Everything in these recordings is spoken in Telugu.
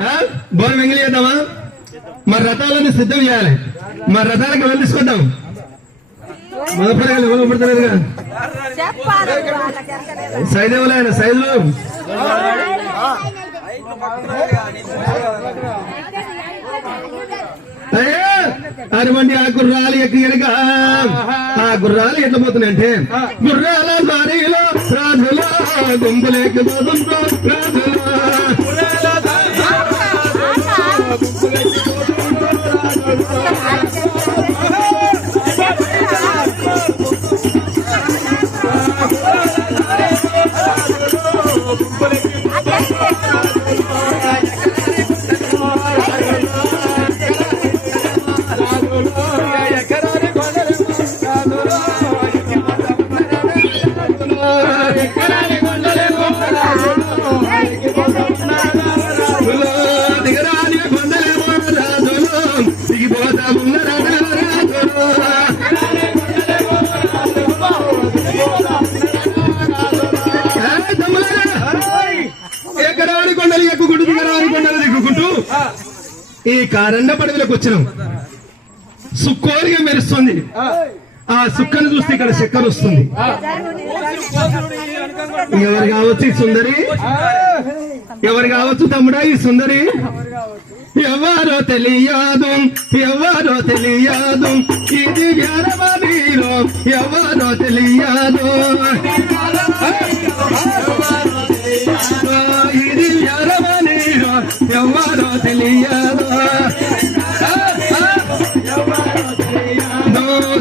బోనం ఎంగిలి చేద్దామా? మరి రథాలను సిద్ధం చేయాలి. మరి రథాలకు వెళ్ళి తీసుకుంటాం. మొదపడగలి పడతలేదుగా సైదేవులైన సైజులు అటువంటి ఆ గుర్రాలు ఎక్కగా ఆ గుర్రాలు ఎట్లా పోతున్నాయంటే గుర్రాల దారిలో రాజులా గుంపులేకి రాజులా ఈ కారండ పడవలకు వచ్చినాం. సుక్కోలిగా మెరుస్తుంది. ఆ సుక్కను చూస్తే ఇక్కడ చక్కెర వస్తుంది. ఎవరు కావచ్చు సుందరి? ఎవరు కావచ్చు తమ్ముడా ఈ సుందరి? ఎవరో తెలియదు, ఎవరో తెలియదు, ఇది వ్యారమీరో ఎవరో తెలియదు, ఇది వ్యారమీరో ఎవరో తెలియదు.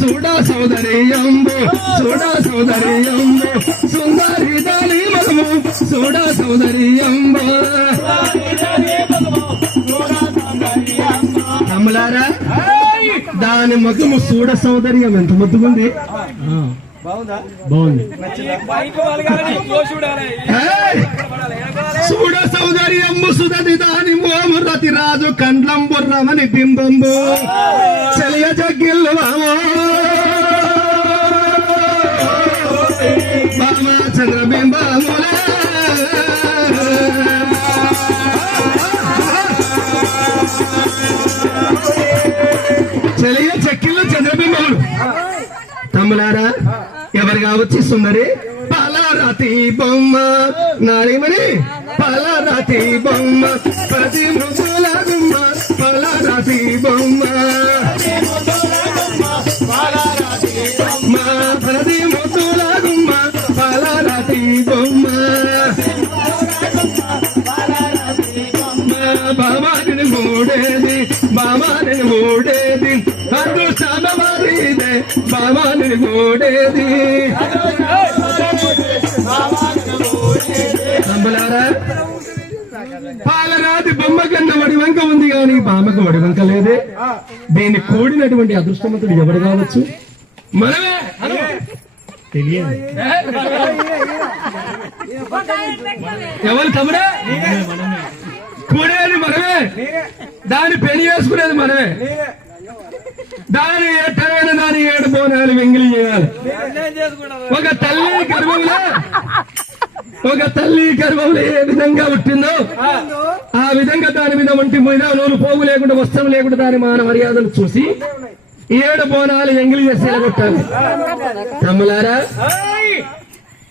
చూడా సౌదర్యంబు, చూడా సౌదర్యంబు, సుందరి దాని మనము చూడా సౌదర్యంబు. అమ్మలారా దాని ముఖము చూడ సౌదర్యం ఎంత ముద్దుగుంది. బాగుంది. చూడ సౌదర్యంబు సుధది దాని మోము రతి రాజు కండ్లం బుర్రమని బింబంబు చెలియ జగ్గిల్లు బామా చంద్రబింబములే చెలియ చెక్కిళ్ళు చంద్రబింబములు. తమ్ములారా ఎవరు కావచ్చు సుందరి? పాలరాతి బొమ్మ నారిమని పాలరాతి బొమ్మ ప్రతి మృదుల గుమ్మ పాలరాతి బొమ్మ ప్రతి మృదుల గుమ్మ పాలరాతి బొమ్మ బాబాని మూడేది బాబాని మూడేది అదృష్టమరిదే బాబాని మూడేది. పాలరాతి బొమ్మ కన్నా వడివంక ఉంది కానీ బామ్మకు వడివంక లేదే. దీన్ని కూడినటువంటి అదృష్టవంతుడు ఎవరు కావచ్చు? మనమే. తెలియదు ఎవరు తమ్ముడే? కూడేది మనమే, దాన్ని పెళ్లి చేసుకునేది మనమే, దాని ఎట్టైన దాని 7 బోనాలు వెంగిలి చేయాలి. ఒక తల్లి గర్భంలో ఏ విధంగా పుట్టిందో ఆ విధంగా దాని మీద ఒంటి మీద నూరు పోగు లేకుండా వస్త్రం లేకుండా దాని మాన మర్యాదలు చూసి 7 బోనాలు ఎంగిలి చేసి ఎలగొట్టాలి. తమ్ములారా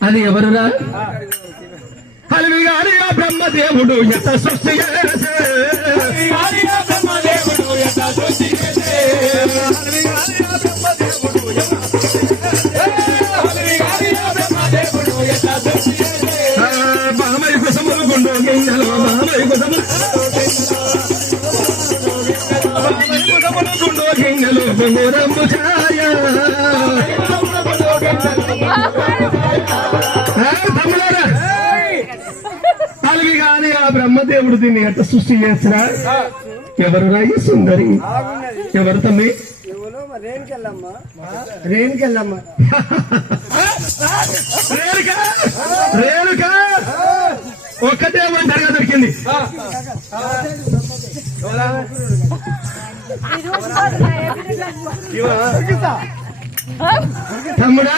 అది ఎవరురా? అలివిగాని ఆ బ్రహ్మదేవుడు ఎంత సృష్టి బామయ్య కుసములు గుండు గింజలు బామయ్య కుసములు గుండు గింజలు బొంగురంబు ఛాయ. తమ్ములారా అలివి గాని ఆ బ్రహ్మదేవుడు దీన్ని ఎంత సృష్టి చేసినా ఎవరు రాయి సుందరి? ఎవరు తమ్మి? రేణుకెళ్ళమ్మ. రేణుక ఒక్కటే ఒంటరిగా దొరికింది. తమ్ముడా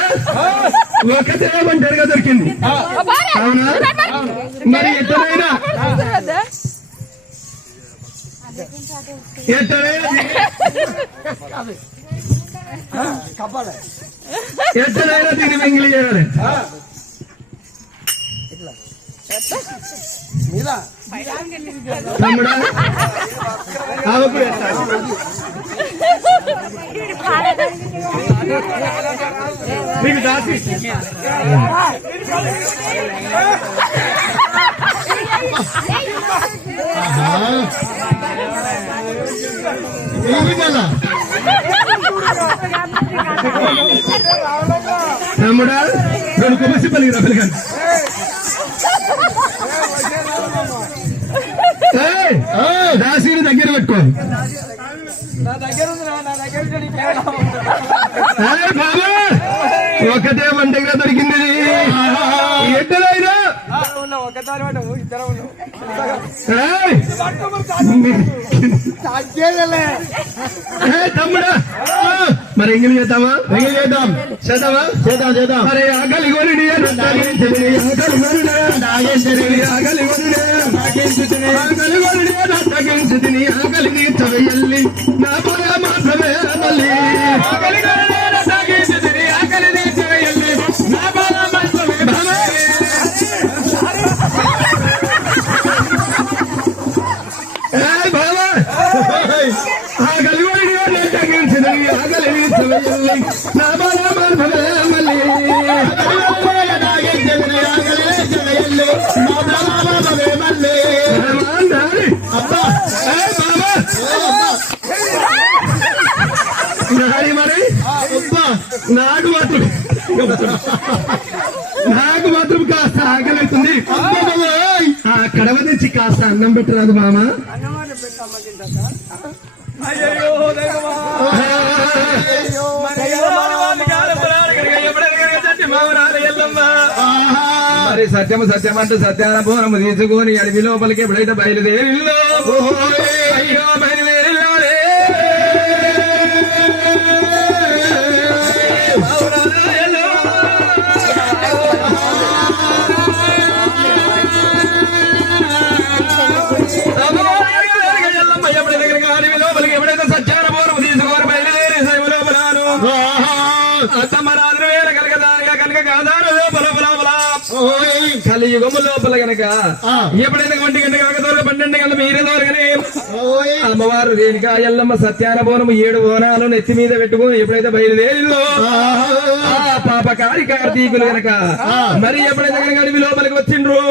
ఒకటే ఒంటరిగా దొరికింది. అవునా? మరి ఎప్పుడైనా ఎట్టనైనా దీన్ని మింగిలి చేయాలి. తమ్ముడా ఆవుకు నీకు దాసి తమ్ముడా రెండు కొమ్మసి పలికి రా పిల్లగాని. దాసిని దగ్గర పెట్టుకోవాలి. ఒకటే వంటగా దొరికింది. ఎద్దరైనా తమ్ముడా మరి ఎంగిలి చేద్దామా? ఎంగిలి చేద్దాం. చేద్దామా? చేద్దాం చేద్దాం. మరి ఆకలి కొని ఆకలి తీర్చవేయాలి నా పొల మాత్రమే మళ్ళీ ఆకలి ఆకలి తీర్చవేయాలి నా పొల మాత్రమే ఆకలి తగ్గించని ఆకలి తీర్చవేయాలి నా పొల మాత్రమే మళ్ళీ మరి నాకు మాత్రం కాస్త ఆకలి అవుతుంది. ఆ కడవ నుంచి కాస్త అన్నం పెట్టరాదు మామ. మరి సత్యము సత్యం అంటే సత్యాన పూర్ణము తీసుకొని అడవి లోపలికి ఎప్పుడైతే బయలుదేరిలో అయ్యో బయలుదేరిలోనే లోపలికి ఎప్పుడైతే సత్యాన పూర్ణము తీసుకొని బయలుదేరి శైవ లోపలాను తమ్మరాజు వేల కనుక కనుక కాదారు లోపల కలియుగము లోపల గనక ఎప్పుడైనా 1 గంట కాక 12 గంటల మీరే దొరకనే అమ్మవారు రేణుకా ఎల్లమ్మ సత్యాన బోనము 7 బోనాలు నెత్తి మీద పెట్టుకుని ఎప్పుడైతే బయలుదేరిలో పాపకారి కార్తీకులు గనక మరి ఎప్పుడైతే కనుక అడవి లోపలికి వచ్చిండ్రు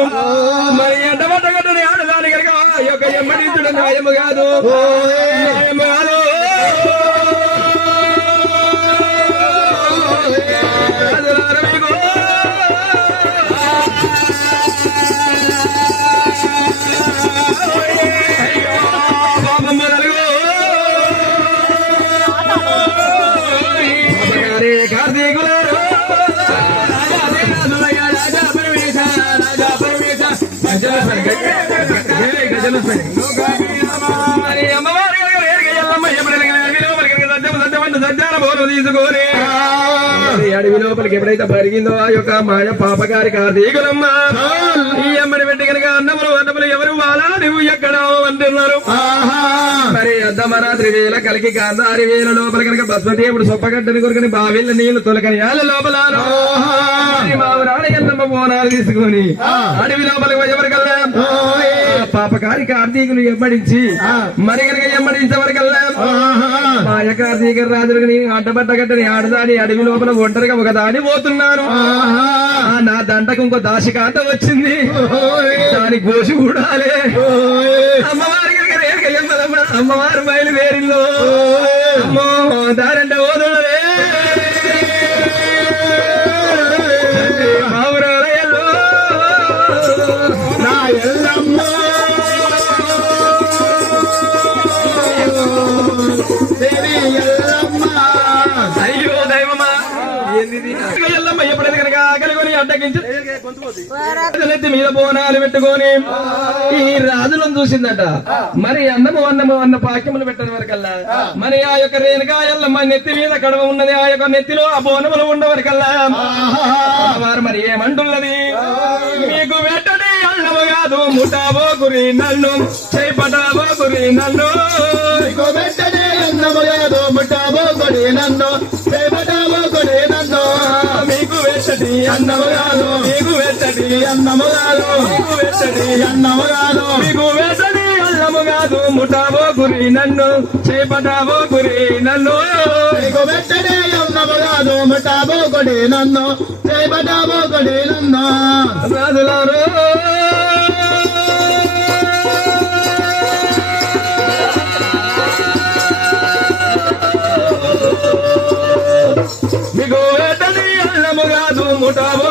మరి ఎండబడ్డ గట్టని ఆడదాని కనుక యొక్క ఎమ్మడించడం న్యాయము కాదు న్యాయము కాదు. తీసుకొని అడవి లోపలికి ఎప్పుడైతే పరిగిందో ఆ యొక్క మాయ పాపగారి కార్తీకులమ్మ ఈ అమ్మడి పెట్టి కనుక అన్నములు ఎవరు వాళ్ళ నువ్వు ఎక్కడ అంటున్నారు. మరి అర్ధమరాత్రి వేళ కలికి గాంధారి వేల లోపల కనుక బస్మదేవుడు సొప్పగట్టని కొరకని బావిళ్ళ నీళ్లు తొలకని వాళ్ళ లోపల ఎల్లమ్మ బోనాలు తీసుకొని అడవి లోపలికి ఎవరికల్లా పాపకారి కార్తీకులు ఎమ్మడించి మరి కనుక ఎమ్మడించేవరకల్లా మాయ కార్తీక రాజుని అడ్డబడ్డగట్టని ఆడదాని అడవి లోపల ఒంటరిగా ఒక దాని పోతున్నాను. నా దండకు ఇంకో దాశకాంత వచ్చింది దాని గోసి కూడాలే అమ్మవారి అమ్మవారు బయలుదేరిలో అమ్మో దారంటే ఓదులే ఆవురాలయల్లో నా ఎల్లమ్మ అయ్యో దైవమా ఎల్లమ్మ ఎప్పుడైతే కనుక ఆకలికొని అడ్డగించి నెత్తి మీద బోనాలు పెట్టుకొని ఈ రాజులను చూసిందట. మరి అన్న పాక్యములు పెట్టని వరకల్లా మరి ఆ యొక్క రేణుకా ఎల్లమ్మ నెత్తి మీద కడవ ఉన్నది. ఆ యొక్క నెత్తిలో ఆ బోనములు ఉండవరకల్లా వారు మరి ఏమంటున్నది మీకు వెంటనే అల్లము కాదు ముఠాబో గురి నన్ను చేపటాబో గురి నన్ను నన్ను చేపట్టావో కొడే నన్ను మీకు వెచ్చటి అన్నము కాదు మీకు వెచ్చటి అన్నము కాదు మీకు వెచ్చటి అన్నము కాదు మీకు వెచ్చటి అల్లము కాదు ముఠావో గురి నన్ను చేపటావో గురి నన్ను నీకు వెంటనే అన్నము కాదు ముట్టావో కొడే నన్ను చేపట్టావో కొడే నన్ను రాజులారో మీకు వెచ్చటి అల్లము కాదు ముఠావో